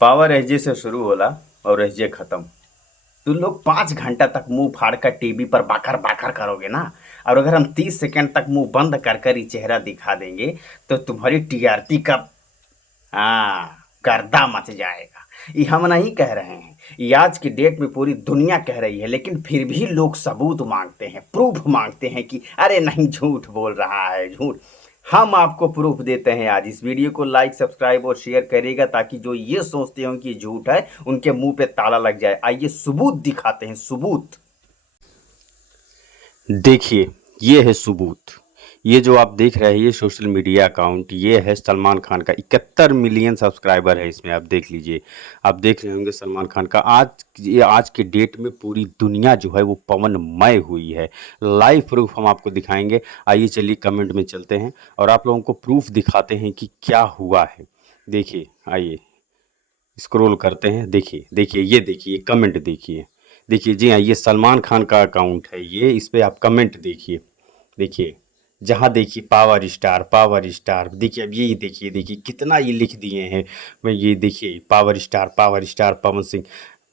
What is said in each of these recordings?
Power SJ से शुरू होला और एसजे खत्म। तुम लोग 5 घंटा तक मुंह फाड़ कर टीवी पर बाकर बाकर करोगे ना, और अगर हम 30 सेकंड तक मुंह बंद कर कर ही चेहरा दिखा देंगे तो तुम्हारी टीआरपी का गर्दा मच जाएगा। ये हम नहीं कह रहे हैं, ये आज की डेट में पूरी दुनिया कह रही है, लेकिन फिर भी लोग सबूत मांगते हैं, प्रूफ मांगते हैं कि अरे नहीं झूठ बोल रहा है, झूठ। हम आपको प्रूफ देते हैं। आज इस वीडियो को लाइक सब्सक्राइब और शेयर करिएगा ताकि जो ये सोचते हो कि झूठ है उनके मुंह पे ताला लग जाए। आइए सबूत दिखाते हैं, सबूत देखिए। ये है सबूत। ये जो आप देख रहे हैं ये सोशल मीडिया अकाउंट, ये है सलमान खान का। 71 मिलियन सब्सक्राइबर है इसमें, आप देख लीजिए। आप देख रहे होंगे सलमान खान का। आज के डेट में पूरी दुनिया जो है वो पवनमय हुई है। लाइव प्रूफ हम आपको दिखाएंगे। आइए चलिए कमेंट में चलते हैं और आप लोगों को प्रूफ दिखाते हैं कि क्या हुआ है। देखिए, आइए स्क्रॉल करते हैं। देखिए देखिए, ये देखिए कमेंट देखिए। देखिए जी हाँ, ये सलमान खान का अकाउंट है ये। इस पे आप कमेंट देखिए। देखिए जहाँ देखिए पावर स्टार। देखिए अब यही देखिए, देखिए कितना ये लिख दिए हैं। मैं ये देखिए पावर स्टार पवन सिंह।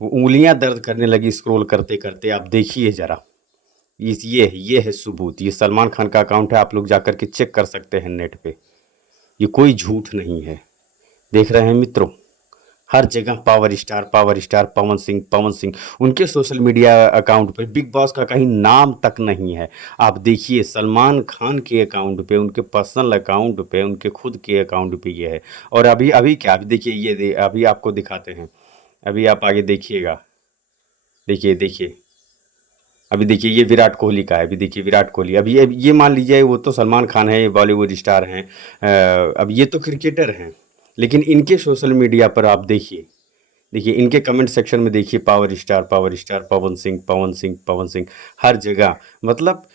वो उंगलियां दर्द करने लगी स्क्रॉल करते करते। आप देखिए ज़रा, ये है सबूत। ये सलमान खान का अकाउंट है, आप लोग जाकर के चेक कर सकते हैं नेट पे। ये कोई झूठ नहीं है। देख रहे हैं मित्रों, हर जगह पावर स्टार पवन सिंह। उनके सोशल मीडिया अकाउंट पे बिग बॉस का कहीं नाम तक नहीं है। आप देखिए सलमान खान के अकाउंट पे, उनके पर्सनल अकाउंट पे, उनके खुद के अकाउंट पे ये है। और अभी अभी क्या, अभी देखिए अभी आपको दिखाते हैं। अभी आप आगे देखिएगा। देखिए देखिए, अभी देखिए ये विराट कोहली का है। अभी देखिए विराट कोहली। अभी ये मान लीजिए वो तो सलमान खान है, ये बॉलीवुड स्टार हैं। अब ये तो क्रिकेटर हैं, लेकिन इनके सोशल मीडिया पर आप देखिए। देखिए इनके कमेंट सेक्शन में देखिए पावर स्टार पवन सिंह हर जगह। मतलब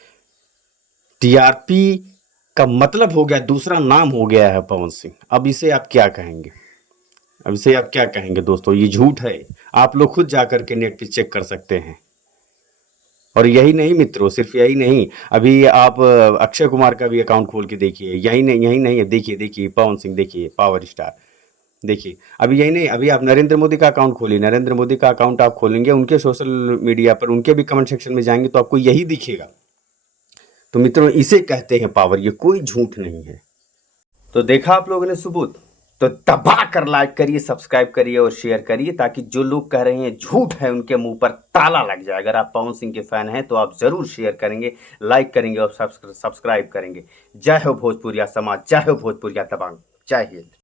टीआरपी का मतलब हो गया, दूसरा नाम हो गया है पवन सिंह। अब इसे आप क्या कहेंगे? अब इसे आप क्या कहेंगे दोस्तों? ये झूठ है। आप लोग खुद जाकर के नेट पे चेक कर सकते हैं। और यही नहीं मित्रों, सिर्फ यही नहीं, अभी आप अक्षय कुमार का भी अकाउंट खोल के देखिए। यही नहीं है। देखिए देखिए पवन सिंह, देखिए पावर स्टार। देखिए अभी यही नहीं, अभी आप नरेंद्र मोदी का अकाउंट खोलिए। नरेंद्र मोदी का अकाउंट आप खोलेंगे, उनके सोशल मीडिया पर उनके भी कमेंट सेक्शन में जाएंगे तो आपको यही दिखेगा। तो मित्रों इसे कहते हैं पावर, ये कोई झूठ नहीं है। तो देखा आप लोगों ने सबूत। तो दबा कर लाइक करिए, सब्सक्राइब करिए और शेयर करिए ताकि जो लोग कह रहे हैं झूठ है उनके मुंह पर ताला लग जाए। अगर आप पवन सिंह के फैन हैं तो आप जरूर शेयर करेंगे, लाइक करेंगे और सब्सक्राइब करेंगे। जय हो भोजपुरिया समाज, जय हो भोजपुरिया दबंग, जय हिंद।